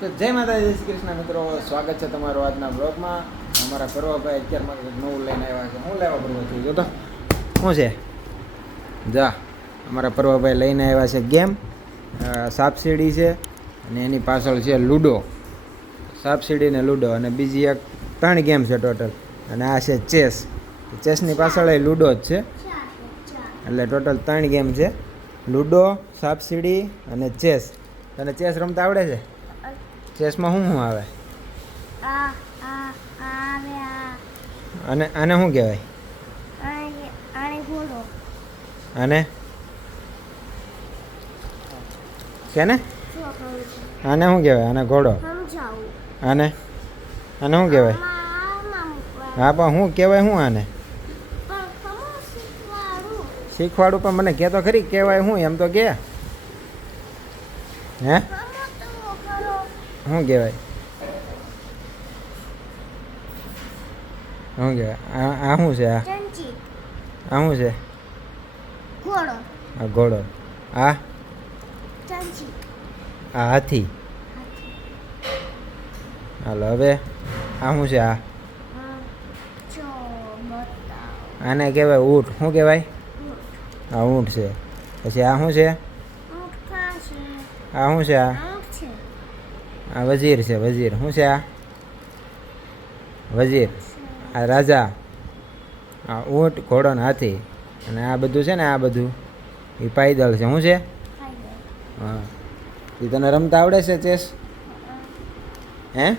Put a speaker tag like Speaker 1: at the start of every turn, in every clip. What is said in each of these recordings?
Speaker 1: તો જય માતાજી શ્રી કૃષ્ણ મિત્રો. સ્વાગત છે તમારું આજના બ્લોગમાં. અમારા પર્વભાઈ અત્યારમાં નવું લઈને આવ્યા છે. હું લેવા પર્વથી જો તો શું છે? જા. અમારા પર્વભાઈ લઈને આવ્યા છે ગેમ. સાપસીડી છે અને એની પાછળ છે લૂડો. સાપસીડી ને લૂડો અને બીજી એક ત્રણ ગેમ છે ટોટલ. અને આ છે ચેસ. ચેસની પાછળ એ લૂડો જ છે. એટલે ટોટલ ત્રણ ગેમ છે. લૂડો સાપસીડી અને ચેસ. તને ચેસ રમતા આવડે છે? ચેસમાં શું શું આવે? અને, આને શું કહેવાય?
Speaker 2: આને? કેને?
Speaker 1: આને
Speaker 2: શું
Speaker 1: કહેવાય? આને ઘોડો? આને? આને શું કહેવાય. હા, પણ શું કહેવાય શું આને?
Speaker 2: શીખવાડું
Speaker 1: પણ મને કહેતો ખરી, કહેવાય શું એમ તો કે. હે? શું કહેવાય? શું કહેવાય? આ શું છે આ? આ શું છે?
Speaker 2: ઘોડો.
Speaker 1: આ ઘોડો. આ? આ હાથી. હાલો હવે આ શું છે આ? આને કહેવાય ઊંટ. શું કહેવાય? આ ઊંટ છે. પછી આ શું છે? આ શું છે આ? આ વજીર છે વજીર. શું છે આ? વજીર. આ રાજા. આ ઊંટ ઘોડો ને હાથી. અને આ બધું છે ને આ બધું. એ પાયદળ છે. શું છે? હા. એ તને રમતા આવડે છે ચેસ? હે?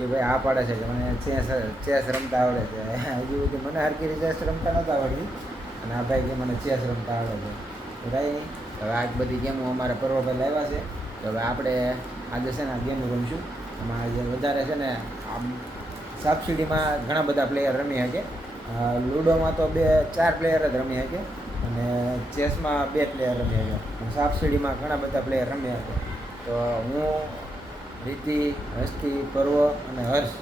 Speaker 1: એ ભાઈ આ પાડે છે કે મને ચેસ ચેસ રમતા આવડે છે. હજુ બધું મને હરકી રીતે ચેસ રમતા નહોતા આવડતી. અને આ ભાઈ કે મને ચેસ રમતા આવડે છે. ભાઈ હવે આ બધી ગેમો અમારા પહેલાં લાવ્યા છે. તો હવે આપણે આજે છે ને આ ગેમ રમશું. એમાં આજે વધારે છે ને આમ સબસિડીમાં ઘણા બધા પ્લેયર રમી શકે. લૂડોમાં તો બે ચાર પ્લેયર જ રમી શકે અને ચેસમાં બે પ્લેયર રમી શકે. સાપસીડીમાં ઘણા બધા પ્લેયર રમી શકે. તો હું રીતિ હસ્તી પર્વ અને હર્ષ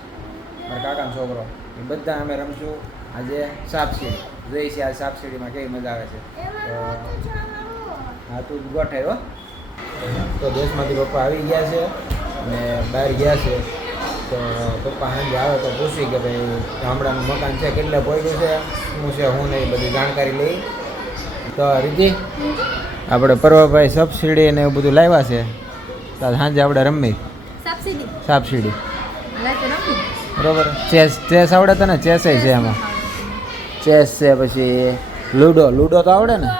Speaker 1: મારા કાકાનો છોકરો એ બધા અમે રમશું આજે સાપસીડી જોઈ આજે આ સાપસીડીમાં કેવી મજા આવે છે. તો હા તું ગોઠાયો તો દેશમાંથી પપ્પા આવી ગયા છે અને બહાર ગયા છે. તો પપ્પા સાંજે આવે તો પૂછી કે ભાઈ ગામડાનું મકાન છે કેટલે પહોંચ્યું છે શું છે હું નહીં બધી જાણકારી લઈ. તો રીતિ આપણે પર્વભાઈ સબસિડી ને એવું બધું લાવ્યા છે. તો સાંજે આપણે રમી
Speaker 3: સબસિડી?
Speaker 1: બરોબર. ચેસ ચેસ આવડે તને? ચેસ છે એમાં. ચેસ છે પછી લૂડો. લૂડો તો આવડે ને?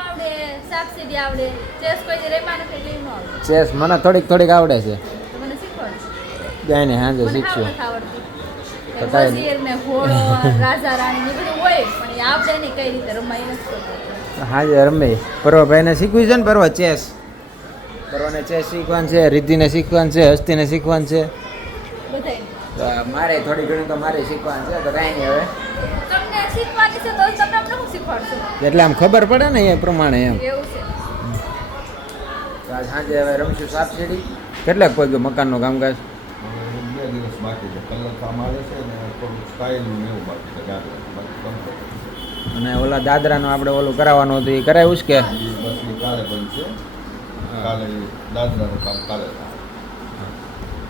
Speaker 3: આવડે આવડે. ચેસ કોઈ દી રેમા નથી એટલે ન આવડે
Speaker 1: ચેસ મને થોડીક થોડીક આવડે છે.
Speaker 3: મને શીખવાડજો.
Speaker 1: જાય ને સાંજે
Speaker 3: મને
Speaker 1: શીખશું. તો કાઈ
Speaker 3: ને ઘોડો રાજા રાણી ને બધું હોય પણ એ આવડે ને કઈ રીતે રમાય એ નથી.
Speaker 1: હાજે રમી પર્વભાઈને શીખવી છે ને પર્વ? ચેસ. પર્વને ચેસ શીખવાનું છે રિદ્ધિને શીખવાનું છે હસ્તીને શીખવાનું છે. મારે થોડી ઘણી તો મારે શીખવાનું છે તો કાંઈ નહીં હવે.
Speaker 3: તમને શીખવાની છે તો તમને અમને શું
Speaker 1: એટલે આમ ખબર પડે ને એ પ્રમાણે એમ.
Speaker 3: એવું છે.
Speaker 1: આજ સાંજે હવે રમશું સાપ સીડી કેટલાક પગ્યું મકાનનું કામકાજ?
Speaker 4: બે દિવસ બાકી છે. કલર કામ આવે છે ને થોડું સ્ટાઇલનું ને એવું બાકી છે.
Speaker 1: અને ઓલા દાદરાનું આપણે ઓલું કરાવવાનું હતું એ કરાવ્યું છે કે?
Speaker 4: બસ એ કાલે બનશે કાલે દાદરાનું કામ કાલે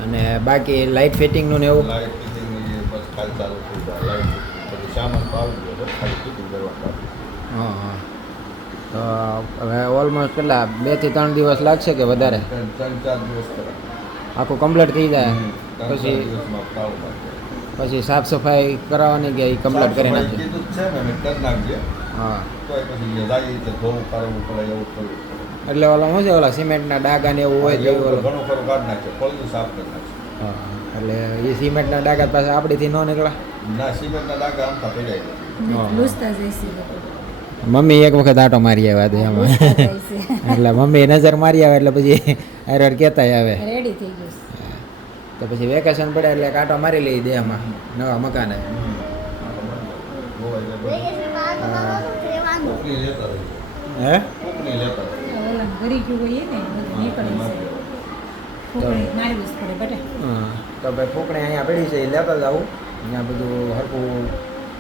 Speaker 1: અને બાકી લાઇટ ફિટિંગનું ને એવું?
Speaker 4: લાઇટ ફિટિંગ બસ કાલે ચાલુ થઈ જાય. લાઇટ સામાન આવી ગયો છે ખાલી ફિટિંગ કરવાનું
Speaker 1: હા હા. તો હવે ઓલમોસ્ટ કેટલા બેથી ત્રણ દિવસ લાગશે કે વધારે?
Speaker 4: ત્રણ ત્રણ ચાર દિવસ
Speaker 1: આખું કમ્પ્લીટ થઈ જાય? પછી પછી સાફ સફાઈ કરાવવાની કે એ કમ્પ્લીટ કરી
Speaker 4: નાખીએ?
Speaker 1: હા. એટલે ઓલા શું છે ઓલા સિમેન્ટના ડાગા ને એવું હોય તો ઓલું?
Speaker 4: ઘણું ખરું કાઢી સાફ કરી
Speaker 1: એટલે એ સિમેન્ટના ડાગા પાસે આપણીથી ન નીકળે?
Speaker 4: ના સિમેન્ટના ડાગા
Speaker 1: આમ
Speaker 3: તો પડી જાય
Speaker 1: મમ્મી એક વખત આટો મારી આવ્યા હતા એમાં. એટલે મમ્મી નજર મારી આવે એટલે પછી એરર કહેતા આવે.
Speaker 3: રેડી થઈ ગયું
Speaker 1: તો પછી વેકેશન પડે એટલે એક આટો મારી લઈ દે એમાં નવા મકાને. હે? તો ભાઈ ફૂકણી અહીંયા પડી છે એ લેતા આવું અહીંયા બધું હરખું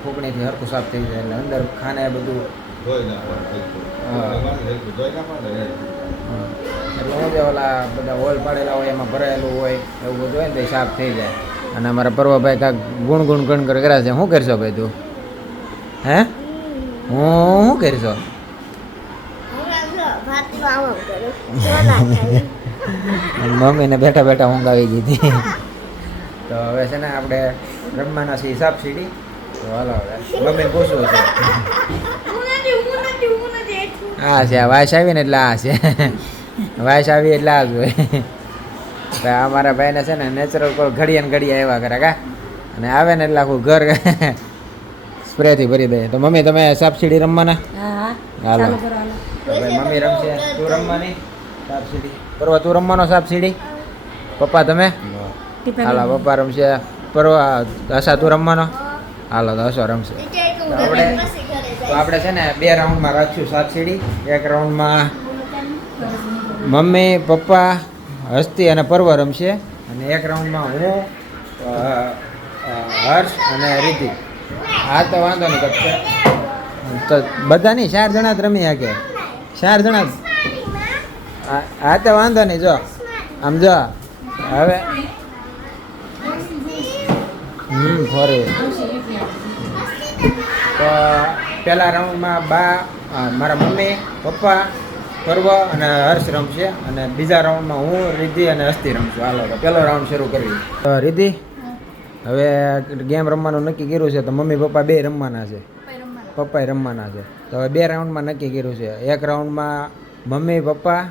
Speaker 1: ફૂકણીથી હરકું સાફ થઈ જાય એટલે અંદર ખાને બધું એટલે હું જે ઓલા બધા હોલ પાડેલા હોય એમાં ભરાયેલું હોય એવું બધું હોય ને તો એ સાફ થઈ જાય. અને અમારા પર્વભાઈ કાંક ગુણ ગુણ ગુણ કર કરે છે. શું કરશો ભાઈ તું? હે? હું શું કરશો. મમ્મીને બેઠા બેઠા ઊંઘ આવી ગઈ હતી તો હવે છે ને આપણે રમવાના છીએ સાપ સીડી. તો હાલો હવે. મમ્મીને પૂછવું છે
Speaker 2: હું નથી, હું નથી, હું નથી એટલું.
Speaker 1: આ છે. વાયસ આવી ને એટલે આ છે. વાયસ આવી એટલે આ જ હોય. અમારા ભાઈને છે ને નેચરલ કોલ ઘડીએ ને ઘડિયા આવ્યા કરે કા? અને આવે ને એટલે આખું ઘર સ્પ્રેથી ભરી દે. તો મમ્મી તમે સાપસીડી રમવાના? હાલો. તો ભાઈ મમ્મી રમશે. તું રમવાની? સાપસીડી. પર્વ તું રમવાનો સાપસીડી? પપ્પા તમે? હાલો પપ્પા રમશે. પર્વ હસા તું રમવાનો? હાલો તો હસો રમશે. આપણે- તો આપણે છે ને બે રાઉન્ડમાં રાખશું સાપસીડી એક રાઉન્ડમાં મમ્મી, પપ્પા, હસ્તી અને પર્વ રમશે. અને એક રાઉન્ડમાં હું હર્ષ અને રિધિ આ તો વાંધો નહીં કચ્છે તો બધા નહીં ચાર જણા જ રમી શકે. ચાર જણા જ. આ તો વાંધો નહીં, જો. આમ જો. હવે. હમ, ફોરી તો પહેલા રાઉન્ડમાં બા મારા મમ્મી પપ્પા પર્વ અને હર્ષ રમશે અને બીજા રાઉન્ડમાં હું રિદ્ધિ અને હસ્તી રમશું. હાલો તો પહેલો રાઉન્ડ શરૂ કરી તો રિદ્ધિ હવે ગેમ રમવાનું નક્કી કર્યું છે તો મમ્મી પપ્પા બે રમવાના છે. પપ્પાએ રમવાના. છે. તો હવે બે રાઉન્ડમાં નક્કી કર્યું છે. એક રાઉન્ડમાં મમ્મી પપ્પા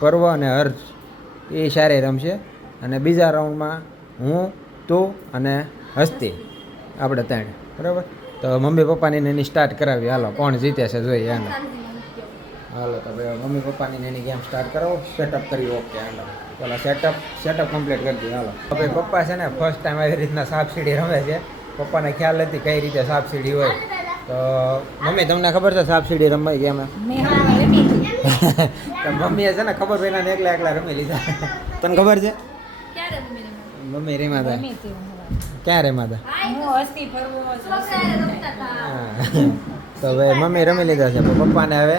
Speaker 1: પર્વ અને હર્ષ એ સારે રમશે. અને બીજા રાઉન્ડમાં હું તું અને હસ્તી. આપણે ત્રણ. બરાબર? તો મમ્મી પપ્પાની એની સ્ટાર્ટ કરાવી. હાલો કોણ જીતે છે જોઈએ એને. હાલો તો ભાઈ મમ્મી પપ્પાની એની ગેમ સ્ટાર્ટ કરો સેટઅપ કરી ઓકે હાલો. પેલા સેટઅપ સેટઅપ કમ્પ્લીટ કરી દઈએ હાલો. ભાઈ પપ્પા છે ને ફર્સ્ટ ટાઈમ આવી રીતના સાપ સીડી રમે છે. પપ્પાને ખ્યાલ નથી કઈ રીતે સાપ સીડી હોય. તો મમ્મી તમને ખબર છે સાપ સીડી રમાય ગેમ તો મમ્મીએ છે ને ખબર પહેલાં એકલા એકલા રમી લીધા. તને ખબર છે?
Speaker 3: મમ્મી રમે?
Speaker 1: મમ્મી રેમા હતા ક્યાં રેમા હતા. તો હવે મમ્મી રમી લીધા છે પપ્પાને હવે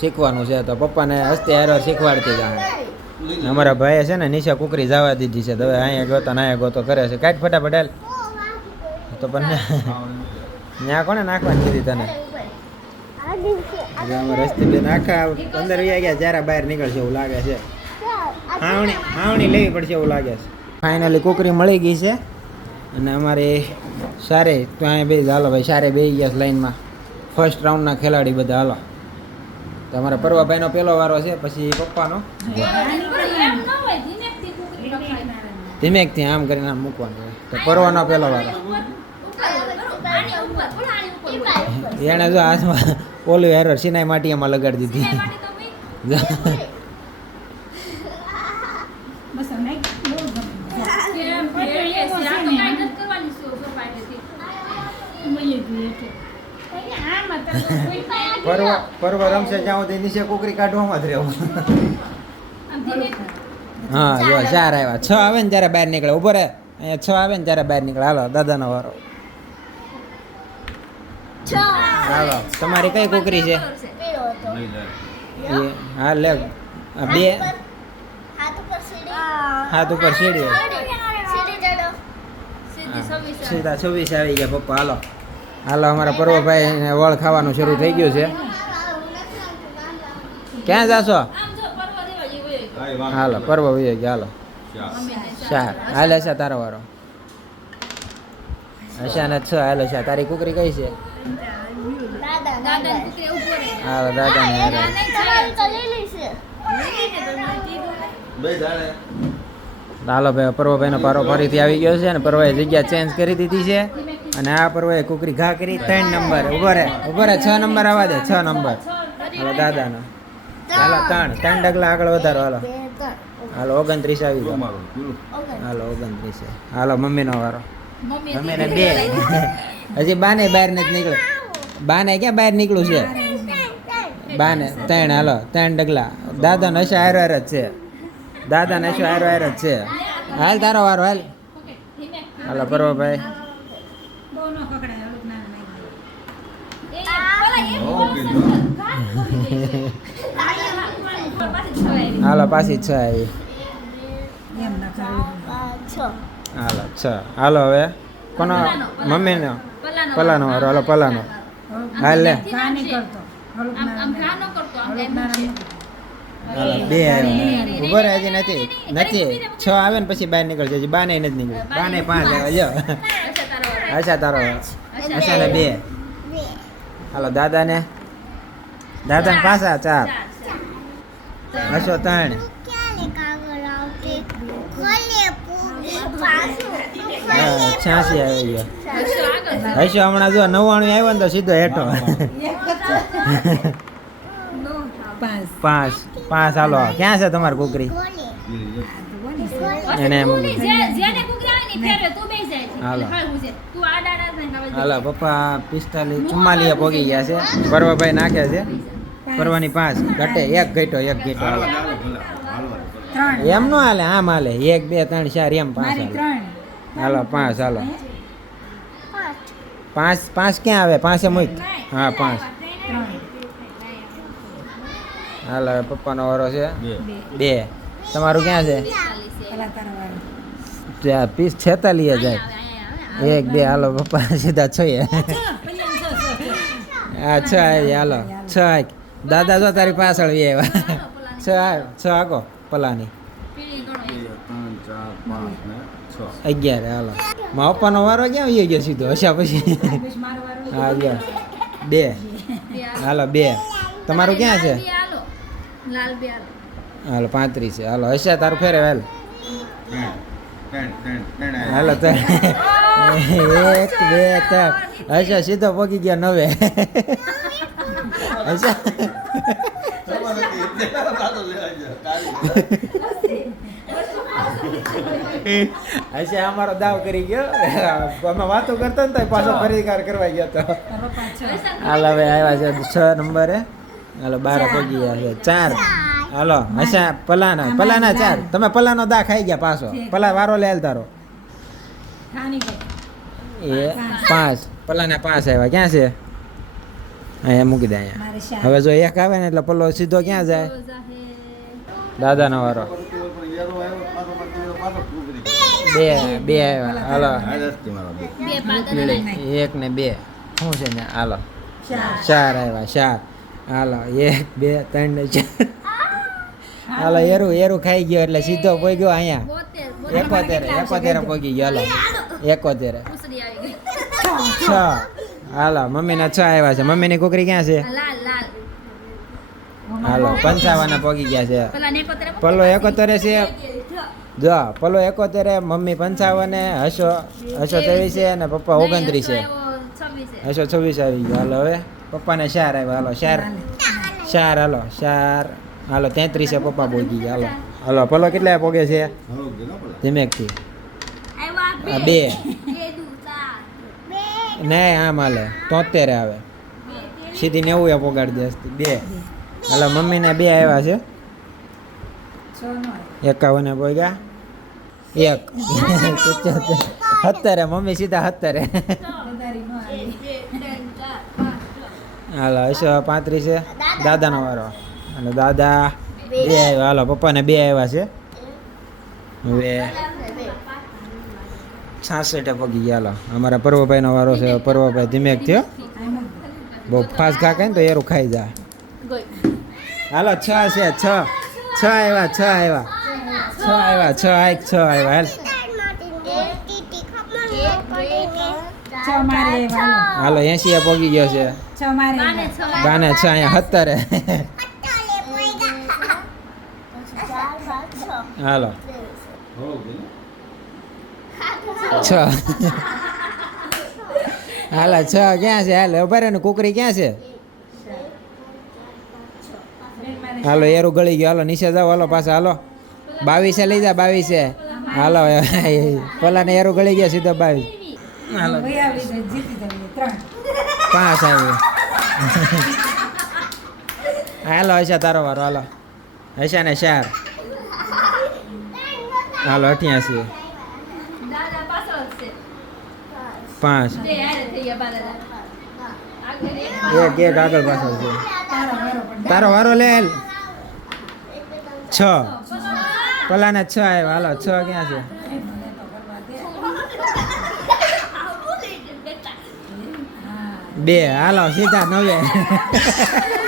Speaker 1: શીખવાનું છે, તો પપ્પાને હસ્તે હારો શીખવાડતી જાય અમારા ભાઈએ છે ને નીચે કુકરી જવા દીધી છે, તો હવે અહીંયા ગોતો ને અહીંયા ગોતો કરે છે. કાંઈ ફટાફટ, હાલ. તો પણ ત્યાં કોને નાખવાની કીધી તને? પંદર રસ્તે બેન અંદર વહી ગયા જ્યારે બહાર નીકળશે એવું લાગે છે. હાવણી હાવણી લેવી પડશે એવું લાગે છે. ફાઇનલી કુકરી મળી ગઈ છે. અને અમારે સારે, ત્યાં બે હાલો ભાઈ, સારે બે ગયા લાઈનમાં. ફર્સ્ટ રાઉન્ડના ખેલાડી બધા હાલો. તો અમારા પરવાભાઈનો પહેલો વારો છે, પછી પપ્પાનો.
Speaker 3: ધીમેકથી
Speaker 1: આમ કરીને આમ મૂકવાનો તો પરવાનો પહેલો વારો. એણે જો હાથમાં ઓલું હેરર સિનાઈ માટીયામાં લગાડી દીધી
Speaker 3: માટે તો ભાઈ કેમ ભેળીએ છે? આ તો કાંઈ નથી કરવાની સો- સોસાયટીથી.
Speaker 1: પર્વ પર્વ રમશે જ્યાં સુધી નીચે કુકરી કાઢવામાં જ રહેવું. હા જો ચાર આવ્યા. છ આવે ને ત્યારે બહાર નીકળે. ઊભો રહે. અહીંયા છ આવે ને ત્યારે બહાર નીકળે. હાલો દાદાનો વારો. હાલો તમારી કઈ કુકરી છે? એ હા લે. આ બે.
Speaker 2: હાથ ઉપર સીડી.
Speaker 1: હાથ ઉપર સીડી
Speaker 2: સીડી ચડો.
Speaker 3: સીધી
Speaker 1: સીધા છવ્વીસ આવી ગયા પપ્પા. હાલો. હાલો, અમારા પર્વભાઈ વળ ખાવાનું શરૂ થઈ ગયું છે ક્યાં જાશો હાલો, પર્વ વહી ગયા, હાલો. ચાર હાલે છે તારો વારો અશાને છ, હાલે છે તારી કુકરી કઈ છે
Speaker 3: દાદાની.
Speaker 1: હાલો, દાદા ને હારે.
Speaker 2: તમારી તો લીલી છે
Speaker 4: બે જાણે
Speaker 1: હાલો, ભાઈ, પર્વભાઈનો પારો ફરીથી આવી ગયો છે અને પર્વાએ જગ્યા ચેન્જ કરી દીધી છે અને આ પર્વે કુકરી ઘા કરી ત્રણ નંબર. ઊભો રે ઊભો રે છ નંબર આવવા દે છ નંબર. હાલો દાદાનો. હાલો ત્રણ ત્રણ ડગલા આગળ વધારો. હાલો. હાલો ઓગણત્રીસ આવી ગયો. હાલો ઓગણત્રીસ. હાલો મમ્મીનો વારો. મમ્મીને બે. હજી બાને બહાર નથી નીકળે બાને ક્યાં બહાર નીકળું છે? બાને ત્રણ હાલો ત્રણ ડગલા. દાદાનો હશે હારો વાર જ છે. દાદાને હશે હારો વાર જ છે. હાલ તારો વારો હાલ. હાલો પર્વભાઈ
Speaker 3: એ પેલા એમ
Speaker 4: ઓકે.
Speaker 3: ઘાટ કરી દે છે. પાછી છવાય.
Speaker 1: હાલો પાછી છ આવી. હાલો છ. હાલો હવે. કોનો. મમ્મીનો?
Speaker 3: પલાનો
Speaker 1: વારો. હાલો પલાનો. હાલ લે.
Speaker 3: ન
Speaker 1: બે ઊભો રહે હજી નથી. નથી. છ આવે ને પછી બહાર નીકળશે હજી બાને નથી નીકળી બાને પાંચ આવે જો.
Speaker 3: અચ્છા તારો
Speaker 1: અચ્છા ને બે.
Speaker 2: બે.
Speaker 1: હાલો દાદાને. દાદાને પાછા ચાર. હશો ત્રણ. છ્યાસી આવી ગયો.
Speaker 3: હશો
Speaker 1: હમણાં જો નવ્વાણું આવ્યો ને તો સીધો હેઠો. પાંચ પાંચ હાલો. ક્યાં છે તમારી કુકરી? એને
Speaker 3: એને
Speaker 1: હાલો. પપ્પા પિસ્તાલીસ ચુમ્માલીએ પોગી ગયા છે. પરવાભાઈ નાખે છે. પરવાની પાંચ. ઘટે એક ઘટો એક ઘટો હાલો. એમ નો હાલે આમ હાલે. એક બે ત્રણ ચાર એમ પાંચ હાલે. હાલો પાંચ હાલો.
Speaker 2: પાંચ.
Speaker 1: પાંચ ક્યાં આવે? પાંચે મૂક. હા પાંચ. હાલો હવે પપ્પાનો વારો છે.
Speaker 4: બે.
Speaker 1: તમારું ક્યાં છે? પીસ છેતાલીએ જાય. એક બે હાલો પપ્પા સીધા છ હા છ હાલો. છ. દાદા જો તારી પાછળ વી આવ્યા છ છ આગો પલાની. અગિયાર હાલો. મા પપ્પાનો વારો ક્યાં આવી ગયો સીધો? હશા પછી. હા ગયો બે.
Speaker 3: હાલો.
Speaker 1: બે. તમારું ક્યાં છે?
Speaker 3: હાલો.
Speaker 1: પાંત્રીસ છે. હાલો હશા તારું ફેરે હાલ
Speaker 4: ત્રણ, ત્રણ, ત્રણ, ત્રણ આવ્યા.
Speaker 1: હાલો તો એક બે ત્રણ. અચ્છા સીધો પગી ગયા નવે. હશે અમારો દાવ કરી ગયો. અમે વાતો કરતા ને તો પાછો ફરીકાર કરવા ગયો તો. હાલ હવે આવ્યા છે છ નંબરે. હાલો બાર પગી ગયા છે. ચાર. હાલો હશે પલાના પલાના ચાર. તમે પલાનો દા ખાઈ ગયા પાછો. પલા વારો લેલ તારો. એ પાંચ. પલાના પાંચ આવ્યા. ક્યાં છે? અહીંયા મૂકી દે અહીંયા. હવે જો એક આવે ને એટલે પલ્લો સીધો ક્યાં જાય? દાદાનો વારો. બે બે આવ્યા. હાલો.
Speaker 4: આ જ હતી મારા બે.
Speaker 3: બે પાદરા
Speaker 1: એક ને બે. શું છે ને? હાલો. ચાર આવ્યા ચાર. હાલો એક બે ત્રણ ને ચાર. હાલો એરું એરું ખાઈ ગયો એટલે સીધો પોઈ ગયો અહીંયા એકોતેર એકોતેર પોગી ગયો હાલો. એકોતેર. છ. હાલો મમ્મીના છ આવ્યા છે. મમ્મીની કુકરી ક્યાં છે? હાલો પંચાવન પોગી ગયા છે. પલ્લો એકોતેરે છે. જો પલ્લો એકોતેરે મમ્મી પંચાવને હસો હશો ત્રેવીસ છે અને પપ્પા ઓગણત્રીસ છે.
Speaker 3: છવ્વીસ
Speaker 1: હસો છવ્વીસ આવી ગયો. હાલો હવે પપ્પાને શાર આવ્યા. હાલો શાર. શાર હાલો ચાર હાલો, તેત્રીસે પપ્પા પોગી ગયા, હાલો. હાલો પલ્લો કેટલા પોગે છે? ધીમેકથી. બે. નહીં, આમ હાલે. તોતેર આવે. સીધી નેવું એ પોગાડી દે બે. હાલો, મમ્મીને બે આવ્યા છે. એકાવને પોગ્યા એક. સત્તરે, મમ્મી સીધા સત્તરે. હાલો, હશે, પાંત્રીસ. દાદાનો વારો. અને દાદા બે આવ્યા. હાલો પપ્પાને બે આવ્યા છે. હવે છાસઠે પગી ગયા. હાલો અમારા પર્વભાઈનો વારો છે. પર્વભાઈ ધીમેક થયો. બહુ ફાસ્ટ ખાકે ને તો એરું ખાઈ
Speaker 3: ગઈ
Speaker 1: હાલો છ છે છ. છ આવ્યા છ આવ્યા. છ આવ્યા છ આઈક છ આવ્યા. હાલ. હાલો એસી પગી ગયો છે.
Speaker 3: બાને છ
Speaker 1: બાને છ અહીંયા સત્તરે. હાલો.
Speaker 4: ને.
Speaker 1: છ. હાલો, છ. ક્યાં છે? હાલ ઊભા ને કુકરી ક્યાં છે? હાલો, એરું ગળી ગયો. હાલો, નીચે જાઓ. હાલો, પાછા, હાલો. બાવીસે લઈ જા બાવીસે હાલો પેલા એરું ગળી ગયા, સીધો બાવીસ હાલો. પાંચ આવ્યું હાલો, હશે તારો વારો. હાલો. હશે ને શાર હાલો અઠ્યાસી. પાંચ.
Speaker 3: એક
Speaker 1: એક આગળ પાછળ છે. તારો વારો લે. છ. પલાના છ આવ્યા હાલો છ ક્યાં છે? બે. હાલો સીધા નવે.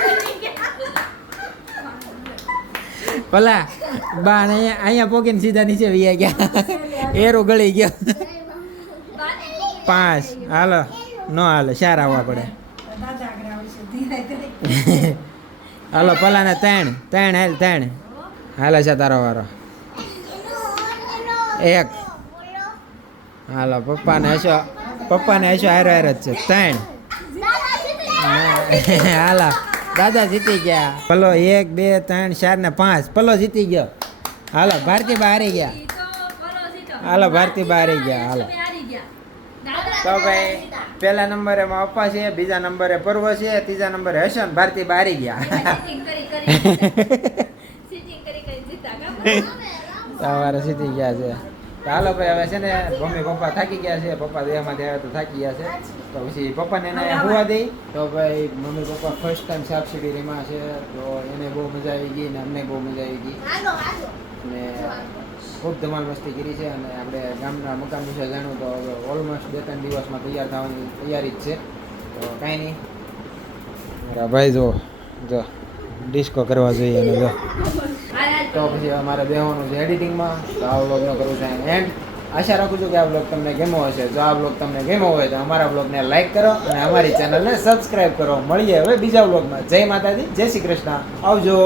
Speaker 1: પલા બા ને અહીંયા પોકીને સીધા નીચે વી ગયા. એરો ગળી ગયો. પાંચ. હાલો. ન હાલો ચાર આવવા પડે. હાલો પલાને ત્રણ. ત્રણ હાલ ત્રણ. હાલો છે તારો વારો. એક. હાલો પપ્પાને હશો. પપ્પાને હશો હારો હારો જ છે. ત્રણ. હાલો. દાદા જીતી ગયા. પલો એક બે ત્રણ ચાર ને પાંચ. પલો જીતી ગયો. હાલો ભારતી બા હારી ગયા. હાલો ભારતી બા હારી ગયા. હાલો. તો ભાઈ પહેલા નંબરે માં અપ્પા છે બીજા નંબરે પર્વ છે ત્રીજા નંબરે હર્ષન ભારતી બા હારી ગયા.
Speaker 3: તમારે કરી કરી સીટિંગ કરી કરી જીતા.
Speaker 1: સીધી ગયા છે. હાલો ભાઈ હવે છે ને મમ્મી પપ્પા થાકી ગયા છે પપ્પા દેહમાં દેવા તો થાકી ગયા છે. તો પછી પપ્પાને એને હોવા દઈ. તો ભાઈ મમ્મી પપ્પા ફર્સ્ટ ટાઈમ સાપ સીડી રીમાં છે તો એને બહુ મજા આવી ગઈ ને અમને બહુ મજા આવી ગઈ. અને ખૂબ ધમાલ મસ્તી કરી છે અને આપણે ગામના મકાન વિશે જાણવું તો ઓલમોસ્ટ બે ત્રણ દિવસમાં તૈયાર થવાની તૈયારી જ છે. તો કાંઈ નહીં. મારા ભાઈ જો જો ડિસ્કો કરવા જોઈએ અને જો. તો પછી અમારે મારે બેહવાનું છે એડિટિંગમાં. તો આ વ્લોગનો કરવું છે એન્ડ આશા રાખું છું કે આ બ્લોગ તમને ગમ્યો હશે. જો આ બ્લોગ તમને ગમ્યો હોય તો અમારા બ્લોગને લાઈક કરો અને અમારી ચેનલને સબસ્ક્રાઈબ કરો. મળીએ હવે બીજા વ્લોગમાં. જય માતાજી, જય શ્રી કૃષ્ણ. આવજો.